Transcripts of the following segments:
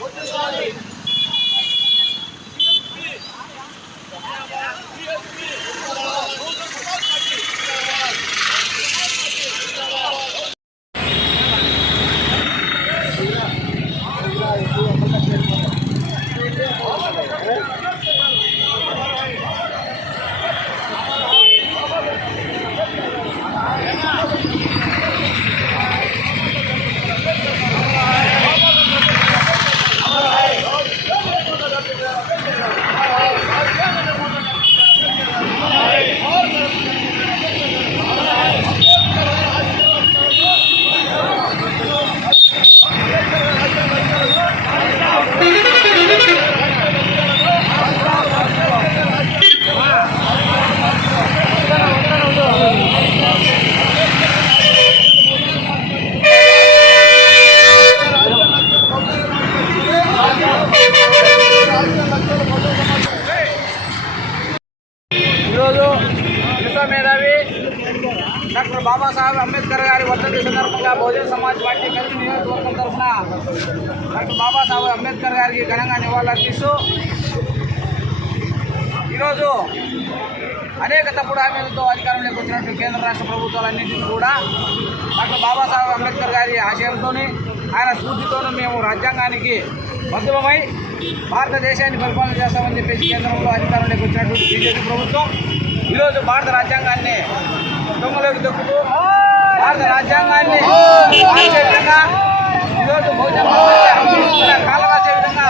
కొట్టుకోవాలి వచ్చినట్టు కేంద్ర రాష్ట్ర ప్రభుత్వాలన్నింటినీ కూడా డాక్టర్ బాబాసాహెబ్ అంబేద్కర్ గారి ఆశయంతోని ఆయన స్ఫూర్తితోనూ మేము రాజ్యాంగానికి బద్దులమై భారతదేశాన్ని పరిపాలన చేస్తామని చెప్పేసి కేంద్రంలో అధికారంలోకి వచ్చినటువంటి బీజేపీ ప్రభుత్వం ఈరోజు భారత రాజ్యాంగాన్ని దొంగలోకి దొక్కుతూ భారత రాజ్యాంగాన్ని మార్చే విధంగా ఈరోజు బహుజన కాలం రాసే విధంగా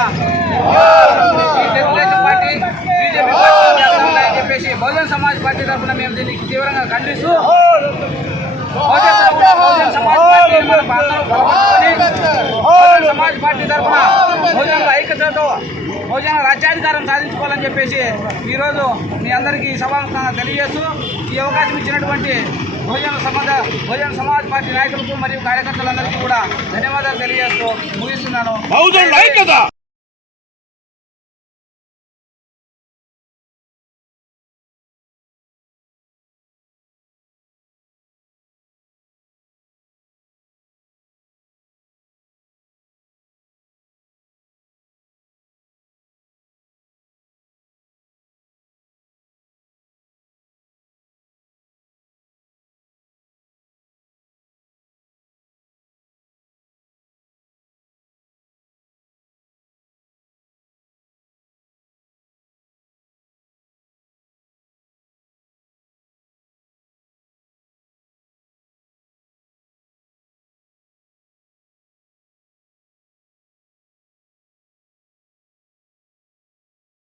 ఈ తెలుగుదేశం పార్టీ బీజేపీ పార్టీ చెప్పేసి బహుజన సమాజ్ పార్టీ తరఫున మేము దీన్ని తీవ్రంగా ఖండిస్తూ సమాజ్ పార్టీ తరఫున బహుజనుల ఐక్యతతో బహుజన రాజ్యాధికారం సాధించుకోవాలని చెప్పేసి ఈరోజు మీ అందరికీ సభాముఖంగా తెలియజేస్తూ ఈ అవకాశం ఇచ్చినటువంటి బహుజన సమాజ బహుజన సమాజ్ పార్టీ నాయకులకు మరియు కార్యకర్తలందరికీ కూడా ధన్యవాదాలు తెలియజేస్తూ ముగిస్తున్నాను.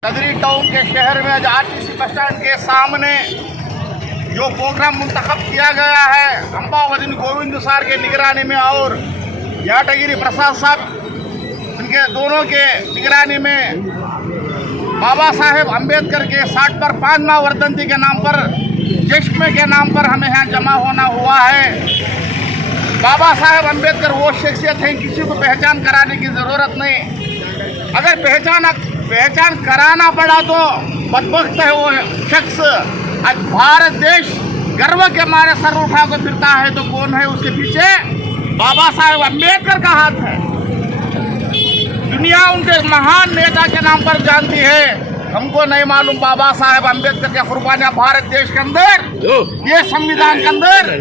सदरी टाउन के शहर में आज आर टी बस स्टैंड के सामने जो प्रोग्राम मुंतखब किया गया है अम्बा गोविंद सार के निगरानी में और याटागिरी प्रसाद साहब उनके दोनों के निगरानी में बाबा साहेब अंबेडकर के साठ पर पाँच माँ वर्धंती के नाम पर, जश्न के नाम पर हमें यहाँ जमा होना हुआ है। बाबा साहेब अंबेडकर वो शख्सियत हैं, किसी को पहचान कराने की ज़रूरत नहीं। अगर पहचान पहचान कराना पड़ा तो बदबख्त है वो शख्स। आज भारत देश गर्व के मारे सर उठा कर फिरता है तो कौन है उसके पीछे? बाबा साहेब अंबेडकर का हाथ है। दुनिया उनके महान नेता के नाम पर जानती है। हमको नहीं मालूम बाबा साहेब अंबेडकर के कुर्बानियाँ भारत देश के अंदर ये संविधान के अंदर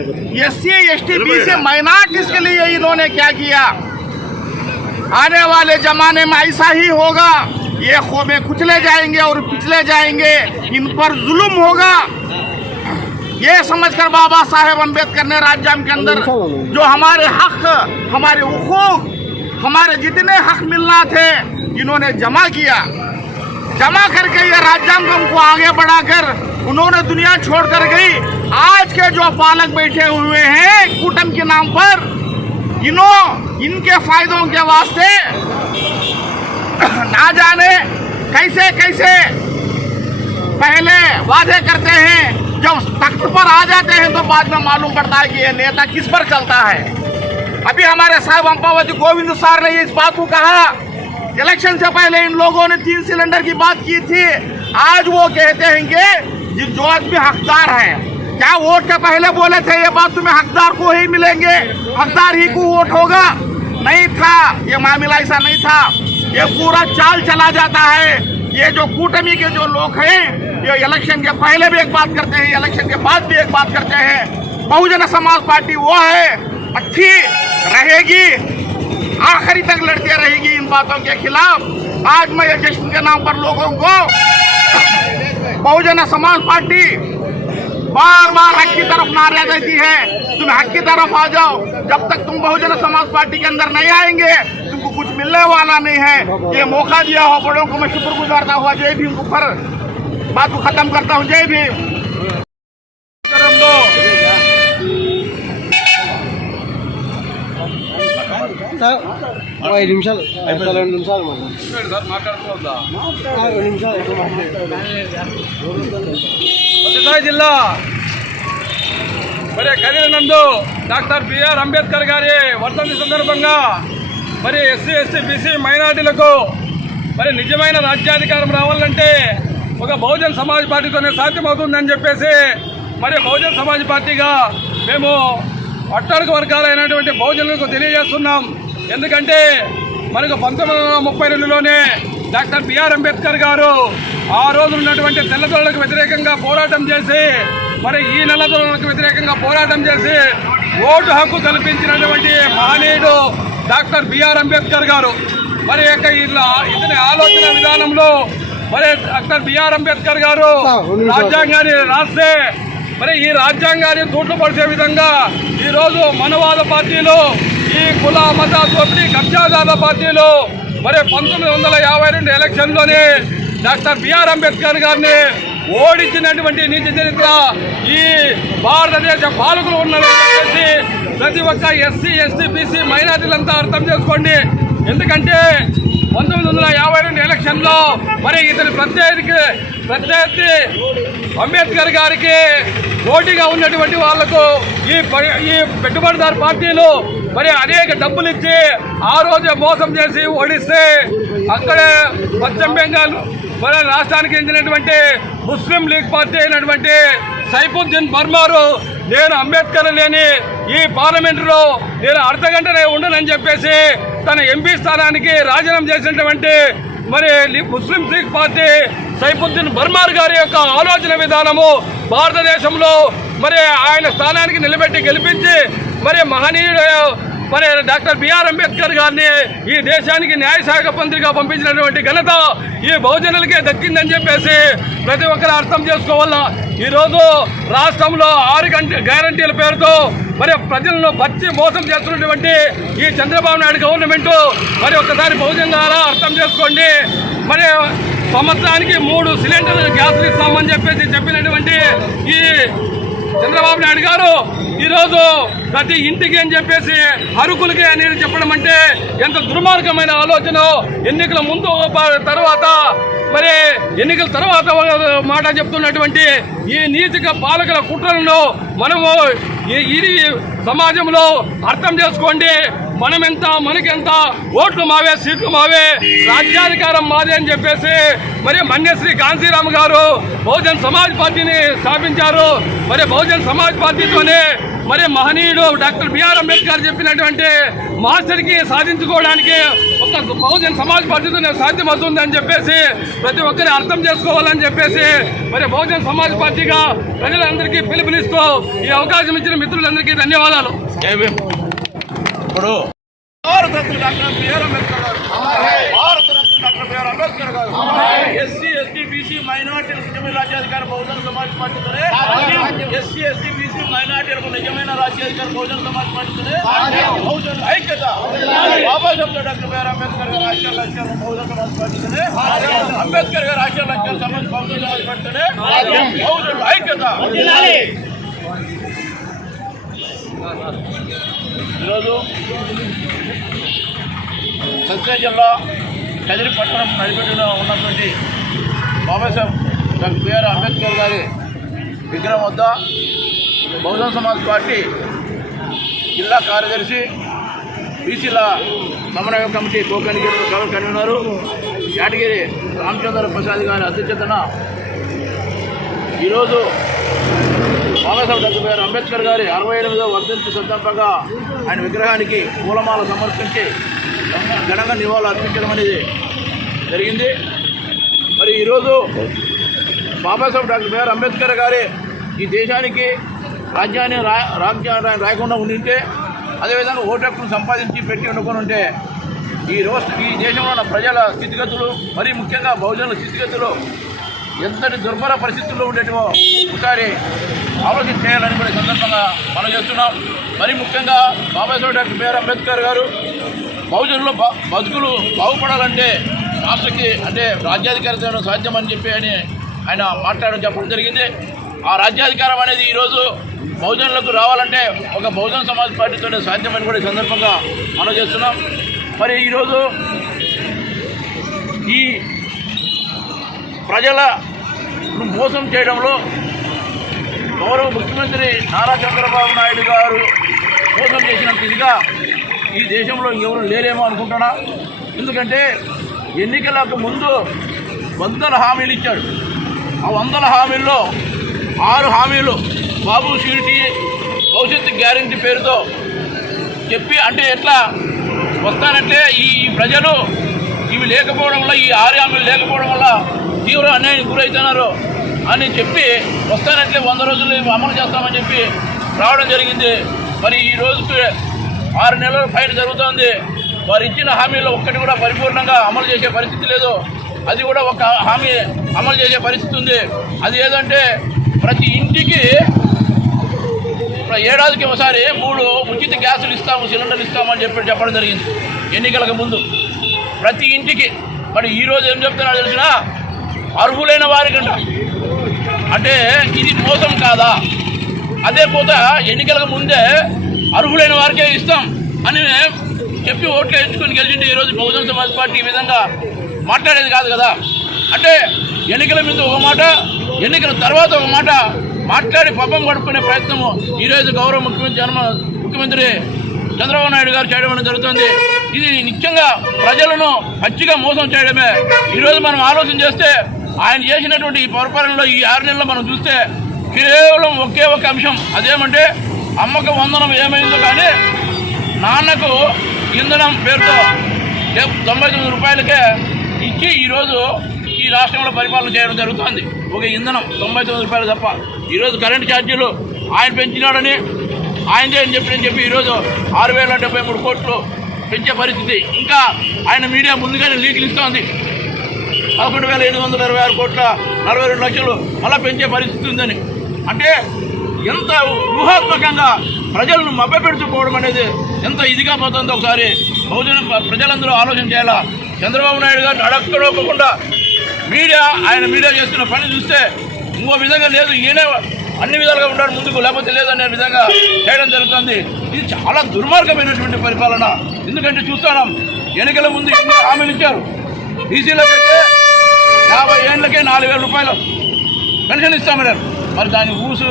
S C S T B C minorities के लिए इन्होंने क्या किया? आने वाले जमाने में ऐसा ही होगा। ये खोबे कुचले जाएँगे और पिछले जाएँगे। इन पर जुल्म होगा। ये समझकर बाबा साहेब अंबेडकर ने राज्यांग के अंदर जो हमारे हक, हमारे हकूक हमारे जितने हक मिलना थे, इन्होंने जमा किया। जमा करके ये राज्यांग को आगे बढ़ाकर उन्होंने दुनिया छोड़ कर गई। आज के जो पालक बैठे हुए हैं कूटम के नाम पर इन्हों इनके फायदों के वास्ते ना जाने कैसे कैसे? पहले वादे करते हैं, जब तख्त पर आ जाते हैं तो बाद में मालूम पड़ता है कि ये नेता किस पर चलता है। अभी हमारे साहब अम्पावती गोविंद सार ने इस बात को कहा, इलेक्शन से पहले इन लोगों ने तीन सिलेंडर की बात की थी। आज वो कहते हैं कि जो- आदमी हकदार है, क्या वोट के पहले बोले थे, ये बात तुम्हें हकदार को ही मिलेंगे? हकदार ही को वोट होगा? नहीं था, ये मामला ऐसा नहीं था। ये पूरा चाल चला जाता है। ये जो कूटमी के जो लोग हैं, ये इलेक्शन के पहले भी एक बात करते हैं इलेक्शन के बाद भी एक बात करते हैं। बहुजन समाज पार्टी वो है, अच्छी रहेगी, आखिरी तक लड़ती रहेगी इन बातों के खिलाफ। आज मैं ये जश्न के नाम पर लोगों को बहुजन समाज पार्टी बार बार हक की तरफ़ नारे देती है। तुम हक की तरफ़ आ जाओ। जब तक तुम बहुजन समाज पार्टी के अंदर नहीं आएँगे तुमको कुछ मिलने वाला नहीं है ये मौका दिया हो बड़ों को मैं शुक्र गुजारता हुआ जय भीम को पर बात को खत्म करता हूँ जय भीम సార్ ఐదు నిమిషాలు సార్ రెండు నిమిషాలు మాట్లాడు రెండు నిమిషాలు ఎక్కువ మాట్లాడు సత్యసాయి జిల్లా మరి కదిరి నందు డాక్టర్ బిఆర్ అంబేద్కర్ గారి వర్ధంతి సందర్భంగా మరి ఎస్సీ ఎస్టీ బీసీ మైనార్టీలకు మరి నిజమైన రాజ్యాధికారం రావాలంటే ఒక బహుజన్ సమాజ్ పార్టీతోనే సాధ్యమవుతుందని చెప్పేసి మరి బహుజన్ సమాజ్ పార్టీగా మేము పట్టణక వర్గాలైనటువంటి బహుజనులకు తెలియజేస్తున్నాం. ఎందుకంటే మనకు పంతొమ్మిది వందల ముప్పై రెండులోనే డాక్టర్ బిఆర్ అంబేద్కర్ గారు ఆ రోజు ఉన్నటువంటి తెల్లదొరలకు వ్యతిరేకంగా పోరాటం చేసి మరి ఈ నల్లదొరలకు వ్యతిరేకంగా పోరాటం చేసి ఓటు హక్కు కల్పించినటువంటి మహనీయుడు డాక్టర్ బిఆర్ అంబేద్కర్ గారు. మరి యొక్క ఇతని ఆలోచన విధానంలో మరి డాక్టర్ బిఆర్ అంబేద్కర్ గారు రాజ్యాంగాన్ని రాస్తే మరి ఈ రాజ్యాంగాన్ని తూట్లుపరిచే విధంగా ఈరోజు మనవాద పార్టీలు ఈ కుల మత దోపిడీ కబ్జాదాద పార్టీలు మరి పంతొమ్మిది వందల యాభై రెండు ఎలక్షన్లోనే డాక్టర్ బిఆర్ అంబేద్కర్ గారిని ఓడించినటువంటి నీతి చరిత్ర ఈ భారతదేశ పాలకులు ఉన్నారు ప్రతి ఒక్క ఎస్సీ ఎస్టీ బీసీ మైనార్టీలంతా అర్థం చేసుకోండి. ఎందుకంటే పంతొమ్మిది వందల యాభై రెండు ఎలక్షన్లో మరి ఇతని ప్రత్యర్థికి ప్రత్యర్థి అంబేద్కర్ గారికి పోటీగా ఉన్నటువంటి వాళ్ళకు ఈ ఈ పెట్టుబడిదారు పార్టీలు మరి అనేక డబ్బులు ఇచ్చి ఆ రోజే మోసం చేసి ఓడిస్తే అక్కడే పశ్చిమ బెంగాల్ మరి రాష్ట్రానికి చెందినటువంటి ముస్లిం లీగ్ పార్టీ అయినటువంటి సైఫుద్దీన్ బర్మారు నేను అంబేద్కర్ లేని ఈ పార్లమెంటులో నేను అర్ధగంటనే ఉండనని చెప్పేసి తన ఎంపీ స్థానానికి రాజీనామా చేసినటువంటి మరి Muslim league party Saifuddin Barmar గారి యొక్క ఆలోచన విధానము భారతదేశంలో మరి ఆయన స్థానానికి నిలబెట్టి గెలిపించి మరి మహనీయుడు మరి డాక్టర్ బిఆర్ అంబేద్కర్ గారిని ఈ దేశానికి న్యాయశాఖ మంత్రిగా పంపించినటువంటి ఘనత ఈ బహుజనులకే దక్కిందని చెప్పేసి ప్రతి ఒక్కరు అర్థం చేసుకోవాలా? ఈరోజు రాష్ట్రంలో ఆరు గంట గ్యారంటీల పేరుతో మరి ప్రజలను పచ్చి మోసం చేస్తున్నటువంటి ఈ చంద్రబాబు నాయుడు గవర్నమెంట్ మరి ఒక్కసారి బహుజంగా అర్థం చేసుకోండి. మరి సంవత్సరానికి మూడు సిలిండర్లు గ్యాస్లు ఇస్తామని చెప్పేసి చెప్పినటువంటి ఈ చంద్రబాబు నాయుడు గారు ఈరోజు ప్రతి ఇంటికి అని చెప్పేసి అరుకులకి అనేది చెప్పడం అంటే ఎంత దుర్మార్గమైన ఆలోచన. ఎన్నికల ముందు తర్వాత మరి ఎన్నికల తర్వాత మాట చెప్తున్నటువంటి ఈ నీతిక పాలకుల కుట్రలను మనము ఈ- సమాజంలో అర్థం చేసుకోండి. మనమెంత మనకెంత ఓట్లు మావే సీట్లు మావే రాజ్యాధికారం మాదే అని చెప్పేసి మరి మన్యశ్రీ కాంశీరామ్ గారు బహుజన్ సమాజ్ పార్టీని స్థాపించారు. మరి బహుజన్ సమాజ్ పార్టీతోనే మరి మహనీయుడు డాక్టర్ బిఆర్ అంబేద్కర్ చెప్పినటువంటి మాస్టర్కి సాధించుకోవడానికి ఒక బహుజన్ సమాజ్ పార్టీతోనే సాధ్యమవుతుందని చెప్పేసి ప్రతి ఒక్కరి అర్థం చేసుకోవాలని చెప్పేసి మరి బహుజన్ సమాజ్ పార్టీగా ప్రజలందరికీ పిలుపునిస్తూ ఈ అవకాశం ఇచ్చిన మిత్రులందరికీ ధన్యవాదాలు. ఇప్పుడు భారతరత్న డాక్టర్ బిఆర్ అంబేద్కర్ గారు. భారతరత్న డాక్టర్ బిఆర్ అంబేద్కర్ గారు. ఎస్సీ ఎస్టీ బీసీ నిజమైన రాజ్యాధికార బహుజన సమాజ్ పార్టీతోనే ఎస్సీ ఎస్టీ బీసీ మైనార్టీలకు నిజమైన రాజ్యాధికార బహుజన సమాజ్ పార్టీతోనే బహుజన ఐక్యత. బాబాసాహెబ్ డాక్టర్ బిఆర్ అంబేద్కర్ గారు ఆశయ లక్ష్యాలు బహుజన సమాజ్ పార్టీతోనే అంబేద్కర్ గారు ఆశయ లక్ష్యాలు సమాజ్ బహుజన సమాజ్ పార్టీతోనే బహుజన ఐక్యత. ఈరోజు సత్య జిల్లా కదిరి పట్టణం నడిపెట్టులో ఉన్నటువంటి బాబాసాహెబ్ డాక్టర్ బిఆర్ అంబేద్కర్ గారి విగ్రహం వద్ద బహుజన సమాజ్ పార్టీ జిల్లా కార్యదర్శి బీసీల సమన్వయ committee co convener convener Yatagiri Ramachandra Prasad గారి అధ్యక్షతన ఈరోజు బాబాసాహెబ్ డాక్టర్ బిఆర్ అంబేద్కర్ గారి అరవై ఎనిమిదో వర్ధంతి సందర్భంగా ఆయన విగ్రహానికి పూలమాల సమర్పించి ఘనంగా నివాళులు అర్పించడం అనేది జరిగింది. మరి ఈరోజు బాబాసాహెబ్ డాక్టర్ బిఆర్ అంబేద్కర్ గారి ఈ దేశానికి రాజ్యాన్ని రా రాజ్యాన్ని రాయకుండా ఉండింటే అదేవిధంగా ఓటు హక్కును సంపాదించి పెట్టి వండుకొని ఉంటే ఈ రోజు ఈ దేశంలో ఉన్న ప్రజల స్థితిగతులు మరీ ముఖ్యంగా బహుజనుల స్థితిగతులు ఎంతటి దుర్భర పరిస్థితుల్లో ఉండేటివో ఒకసారి ఆలోచన చేయాలని కూడా సందర్భంగా మనం చేస్తున్నాం. మరి ముఖ్యంగా బాబాసాహెబ్ డాక్టర్ బిఆర్ అంబేద్కర్ గారు బహుజనుల బ- బతుకులు బాగుపడాలంటే రాష్ట్రకి అంటే రాజ్యాధికారం సాధ్యమని చెప్పి అని ఆయన మాట్లాడడం చెప్పడం జరిగింది. ఆ రాజ్యాధికారం అనేది ఈరోజు బహుజనులకు రావాలంటే ఒక బహుజన సమాజ్ పార్టీతోనే సాధ్యమని కూడా ఈ సందర్భంగా మనం చేస్తున్నాం. మరి ఈరోజు ఈ ప్రజల మోసం చేయడంలో గౌరవ ముఖ్యమంత్రి నారా చంద్రబాబు నాయుడు గారు మోసం చేసినంత ఇదిగా ఈ దేశంలో ఎవరు లేరేమో అనుకుంటున్నా. ఎందుకంటే ఎన్నికలకు ముందు వందల హామీలు ఇచ్చాడు. ఆ వందల హామీల్లో ఆరు హామీలు బాబు షూరిటీ భవిష్యత్తు గ్యారంటీ పేరుతో చెప్పి అంటే ఎట్లా వస్తానంటే ఈ ప్రజలు ఇవి లేకపోవడం వల్ల ఈ ఆరు హామీలు లేకపోవడం వల్ల తీవ్ర అన్యాయానికి గురవుతున్నారు అని చెప్పి వస్తానంటే వంద రోజులు అమలు చేస్తామని చెప్పి రావడం జరిగింది. మరి ఈ రోజుకి ఆరు నెలల పైన జరుగుతోంది. వారు ఇచ్చిన హామీలో ఒక్కటి కూడా పరిపూర్ణంగా అమలు చేసే పరిస్థితి లేదు. అది కూడా ఒక హామీ అమలు చేసే పరిస్థితి ఉంది. అది ఏదంటే ప్రతి ఇంటికి ఏడాదికి ఒకసారి మూడు ఉచిత గ్యాసులు ఇస్తాము సిలిండర్లు ఇస్తామని చెప్పి చెప్పడం జరిగింది ఎన్నికలకు ముందు. ప్రతి ఇంటికి. మరి ఈరోజు ఏం చెప్తున్నారు తెలిసిన? అర్హులైన వారికంట అంటే ఇది మోసం కాదా? అదే పోత ఎన్నికలకు ముందే అర్హులైన వారికే ఇస్తాం అని చెప్పి ఓట్లు వేయించుకొని గెలిచింటే ఈరోజు బహుజన సమాజ్ పార్టీ ఈ విధంగా మాట్లాడేది కాదు కదా. అంటే ఎన్నికల మీద ఒక మాట ఎన్నికల తర్వాత ఒక మాట మాట్లాడి పబ్బం గడుపుకునే ప్రయత్నము ఈరోజు గౌరవ ముఖ్యమంత్రి జన్మ ముఖ్యమంత్రి చంద్రబాబు నాయుడు గారు చేయడం అనేది జరుగుతుంది. ఇది నిత్యంగా ప్రజలను పచ్చిగా మోసం చేయడమే. ఈరోజు మనం ఆలోచన చేస్తే ఆయన చేసినటువంటి ఈ పరిపాలనలో ఈ ఆరు నెలల్లో మనం చూస్తే కేవలం ఒకే ఒక అంశం. అదేమంటే అమ్మక వందనం ఏమైందో కానీ నాన్నకు ఇంధనం పేరుతో తొంభై తొమ్మిది రూపాయలకే ఇచ్చి ఈరోజు ఈ రాష్ట్రంలో పరిపాలన చేయడం జరుగుతుంది. ఒక ఇంధనం తొంభై తొమ్మిది రూపాయలు తప్ప. ఈరోజు కరెంటు ఛార్జీలు ఆయన పెంచినాడని ఆయన చేయని చెప్పి చెప్పి ఈరోజు ఆరు వేల డెబ్బై మూడు కోట్లు పెంచే పరిస్థితి. ఇంకా ఆయన మీడియా ముందుగానే లీకులు ఇస్తోంది. పదకొండు వేల ఎనిమిది వందల ఇరవై ఆరు కోట్ల నలభై రెండు లక్షలు మళ్ళా పెంచే పరిస్థితి ఉందని. అంటే ఎంత వ్యూహాత్మకంగా ప్రజలను మభ్యపెడుతుపోవడం అనేది ఎంత ఇదిగా పోతుందో ఒకసారి బహుజన ప్రజలందరూ ఆలోచన చేయాలా? చంద్రబాబు నాయుడు గారిని అడక్కడోకుండా మీడియా ఆయన మీడియా చేస్తున్న పని చూస్తే ఇంకో విధంగా లేదు. ఈయనే అన్ని విధాలుగా ఉన్నాడు ముందుకు లేకపోతే లేదనే విధంగా చేయడం జరుగుతుంది. ఇది చాలా దుర్మార్గమైనటువంటి పరిపాలన. ఎందుకంటే చూస్తున్నాం ఎన్నికల ముందు ఎన్నో హామీలు ఇచ్చారు. బీసీలకైతే యాభై ఏళ్ళకే నాలుగు వేల రూపాయలు పెన్షన్ ఇస్తామన్నారు. మరి దాని ఊసు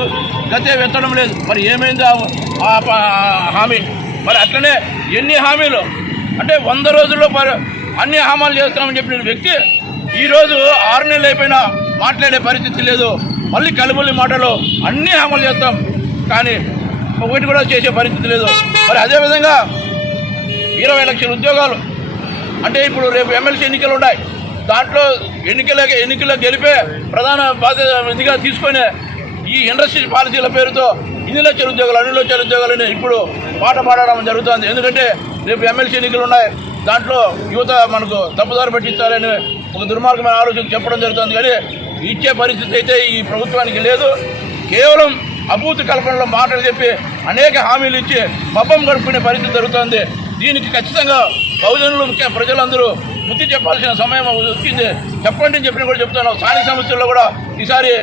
గతే వెత్తడం లేదు. మరి ఏమైంది ఆ- ఆ హామీ? మరి అట్లనే ఎన్ని హామీలు? అంటే వంద రోజుల్లో మరి అన్ని హామీలు చేస్తామని చెప్పిన వ్యక్తి ఈరోజు ఆరు నెలలు అయిపోయినా మాట్లాడే పరిస్థితి లేదు. మళ్ళీ కలుబొల్లి మాటలు అన్నీ అమలు చేస్తాం. కానీ ఒకటి కూడా చేసే పరిస్థితి లేదు. మరి అదేవిధంగా ఇరవై లక్షల ఉద్యోగాలు. అంటే ఇప్పుడు రేపు ఎమ్మెల్సీ ఎన్నికలు ఉన్నాయి. దాంట్లో ఎన్నికల ఎన్నికల్లో గెలిపే ప్రధాన బాధ్యత ఇదిగా తీసుకొని ఈ ఇండస్ట్రీ పాలసీల పేరుతో ఇన్ని లక్షల ఉద్యోగాలు అన్ని లక్షల ఉద్యోగాలని ఇప్పుడు పాట పాడడం జరుగుతుంది. ఎందుకంటే రేపు ఎమ్మెల్సీ ఎన్నికలు ఉన్నాయి. దాంట్లో యువత మనకు తప్పుదారు పట్టిస్తారని ఒక దుర్మార్గమైన ఆలోచన చెప్పడం జరుగుతుంది. కానీ ఇచ్చే పరిస్థితి అయితే ఈ ప్రభుత్వానికి లేదు. కేవలం అభూతి కల్పనలో మాటలు చెప్పి అనేక హామీలు ఇచ్చి పబ్బం గడుపుకునే పరిస్థితి జరుగుతుంది. దీనికి ఖచ్చితంగా బహుజనులు ముఖ్య ప్రజలందరూ బుద్ధి చెప్పాల్సిన సమయం వచ్చింది. చెప్పండి అని చెప్పిన కూడా చెప్తున్నాం. స్థానిక సమస్యల్లో కూడా ఈసారి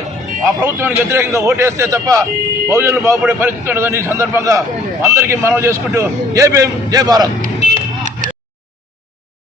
ఆ ప్రభుత్వానికి వ్యతిరేకంగా ఓటేస్తే తప్ప బహుజనులు బాగుపడే పరిస్థితి ఉండదని ఈ సందర్భంగా అందరికీ మనం చేసుకుంటూ జై భీమ్ జై భారత్.